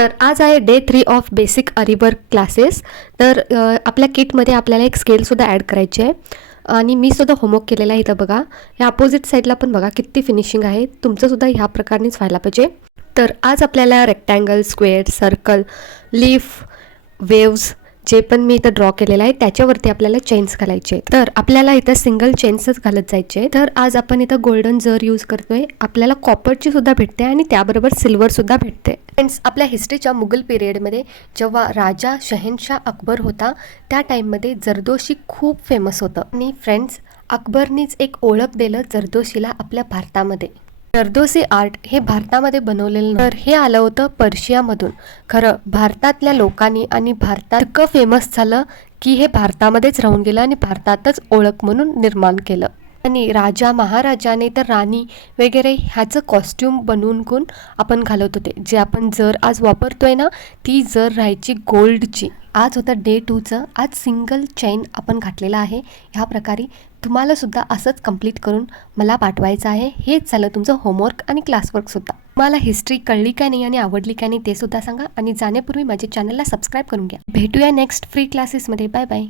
तर आज आहे day 3 of basic aari work classes. तर आपल्या किटमध्ये आपल्याला एक स्केलसुद्धा ॲड करायची आहे आणि मी सुद्धा होमवर्क केलेला आहे. इथं बघा, या अपोजिट साईडला पण बघा किती फिनिशिंग आहे. तुमचंसुद्धा ह्या प्रकारेच व्हायला पाहिजे. तर आज आपल्याला rectangle, square, circle, leaf, waves जे पण मी इथं ड्रॉ केलेलं आहे त्याच्यावरती आपल्याला चेन्स घालायचे. तर आपल्याला इथं सिंगल चेन्सच घालत जायचे. तर आज आपण इथं गोल्डन जर यूज करतोय. आपल्याला कॉपरची सुद्धा भेटते आणि त्याबरोबर सिल्वर सुद्धा भेटते. फ्रेंड्स, आपल्या हिस्ट्रीच्या मुघल पिरियडमध्ये जेव्हा राजा शहेनशाह अकबर होता त्या टाईममध्ये जरदोशी खूप फेमस होतं. आणि फ्रेंड्स, अकबरनीच एक ओळख दिलं जरदोशीला आपल्या भारतामध्ये. जरदोसी आर्ट हे भारतामध्ये बनवलेलं तर हे आलं होतं पर्शियामधून. खरं भारतातल्या लोकांनी आणि भारतात इतकं फेमस झालं की हे भारतामध्येच राहून गेलं आणि भारतातच ओळख म्हणून निर्माण केलं. आणि राजा महाराजाने तर राणी वगैरे ह्याचं कॉस्ट्यूम बनवून कोण आपण घालत होते. जे आपण जर आज वापरतोय ना, ती जर राहायची गोल्डची. आज होतं डे 2चं. आज सिंगल चेन आपण घातलेला आहे. ह्या प्रकारे तुम्हाला सुद्धा असंच कंप्लीट करून मला पाठवायचं आहे. हेच झालं तुमचं होमवर्क आणि क्लासवर्कसुद्धा. तुम्हाला हिस्ट्री कळली का नाही आणि आवडली का नाही ते सुद्धा सांगा. आणि जाण्यापूर्वी माझ्या चॅनलला सबस्क्राईब करून घ्या. भेटूया नेक्स्ट फ्री क्लासेसमध्ये. Bye bye.